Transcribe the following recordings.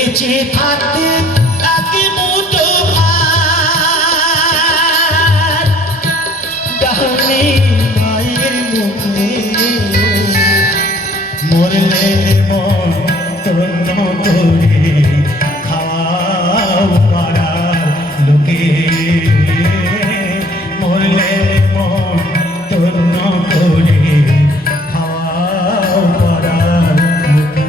বেঁচে থাকতে তাকে মুঠো ভাত ডালে মায়ের মুখে মরলে মন তন্ন করে খাও পাড়ার লোকে মরলে মন তন্ন করে খাও পাড়ার লোকে।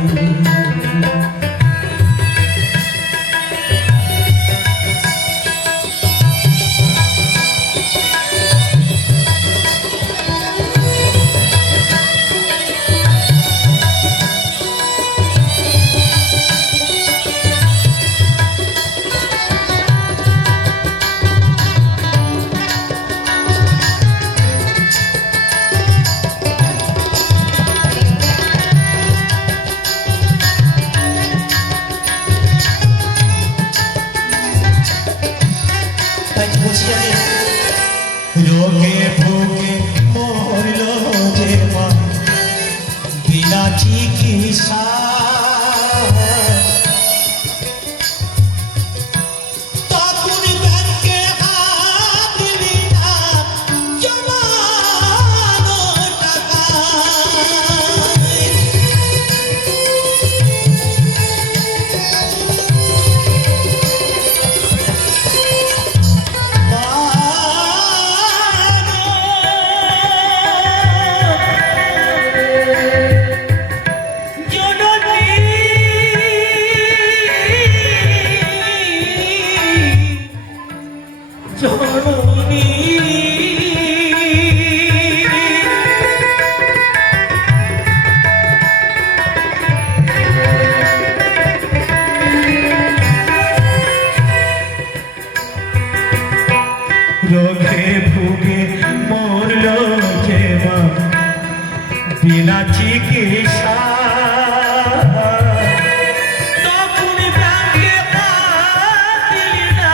রোগে ভোগে মরল যে মা বিনা চিকিৎসা তখন ব্যাংকে হাত দিলি না জমানো টাকা রোগে ভুগে মরল যে মা বিনা চিকিৎসা তখন ব্যাংকে হাত দিলি না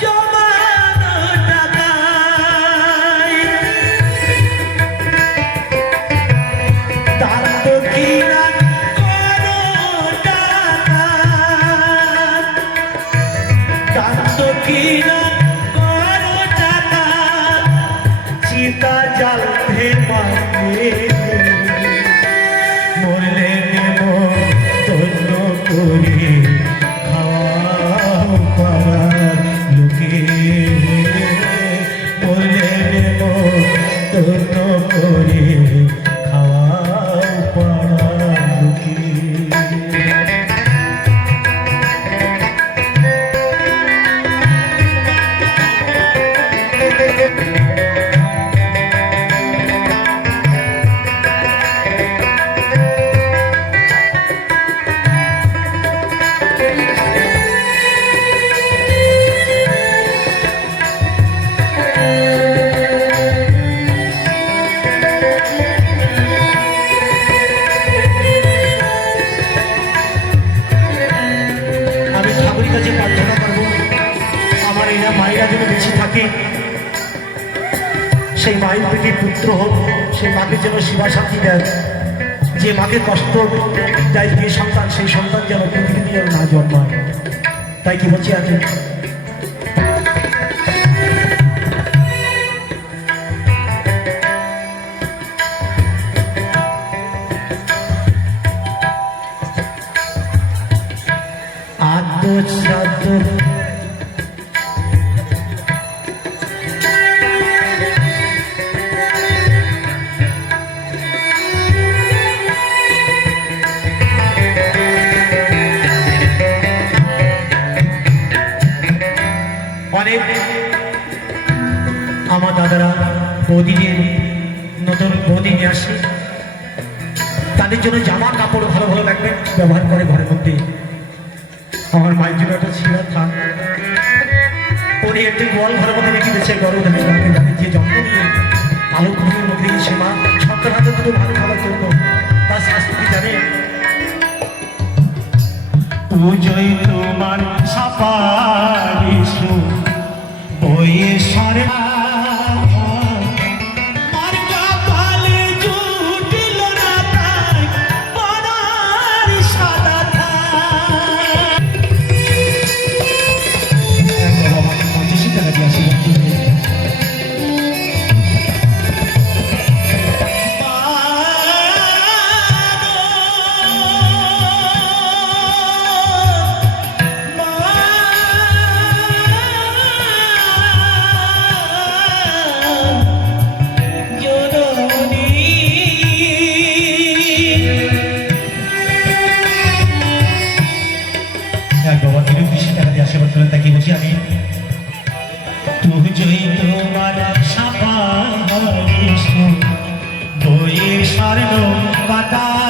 জমানো টাকায় তার তো কিনা করো টাকা তার তো কিনা চিতা জ্বালতে পারে মরলে নেব তন্ন করে খাওয়াও পাড়ার লোকে মরলে নেব তন্ন করে খাওয়াও পাড়ার লোকে। মায়েরা যেন বেঁচে থাকে, সেই মায়ের পেটের পুত্র হোক, সেই মাকে যেন সেবা শান্তি দেয়। যে মাকে কষ্ট দেয় যে সন্তান, সেই সন্তান যেন পৃথিবীতে যেন না জন্মায়। তাই কি বলছি আগে আদ্য অনেক আমার দাদারা বৌদিদের নতুন বৌদি নিয়ে আসে, তাদের জন্য জামা কাপড় ভালো ভালো লাগবে ব্যবহার করে ঘরের মধ্যে। আমার মায়ের জন্য একটা ছিঁড়া থান উনি একটি গোয়াল ঘরের মধ্যে রেখে দিয়েছে। গরম যে যত্ন নিয়ে আলো ঘরের মধ্যে সে মা সন্তান হাতে দুটো ভালো খাবার জন্য তার শাস্তি কি জানে? পুজোয় তোমার সাপারিসু ওয়ে সরে সাদা আর বাবা কিরকম বেশি টাকা দিয়ে আশীর্বাদ করে তাকে বলছি আমি তুই তোমার সাপা বইয়ের স্বর্ণ পাতা